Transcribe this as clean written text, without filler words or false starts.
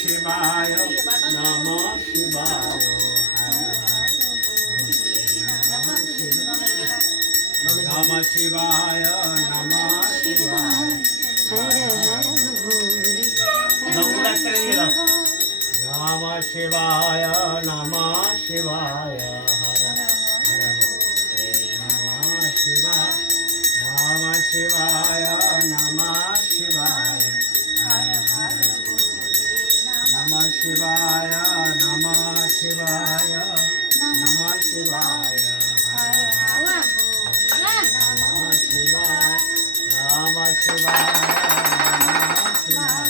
शिवाय नमः शिवाय नमः शिवाय नमः शिवाय हर हर भोले नमः शिवाय नमः शिवाय हर हर भोले नमः शिवाय नमः शिवाय नमः शिवाय हर हर भोले नमः शिवाय नमः शिवाय नमः शिवाय हर हर नमः शिवाय नमः शिवाय नमः शिवाय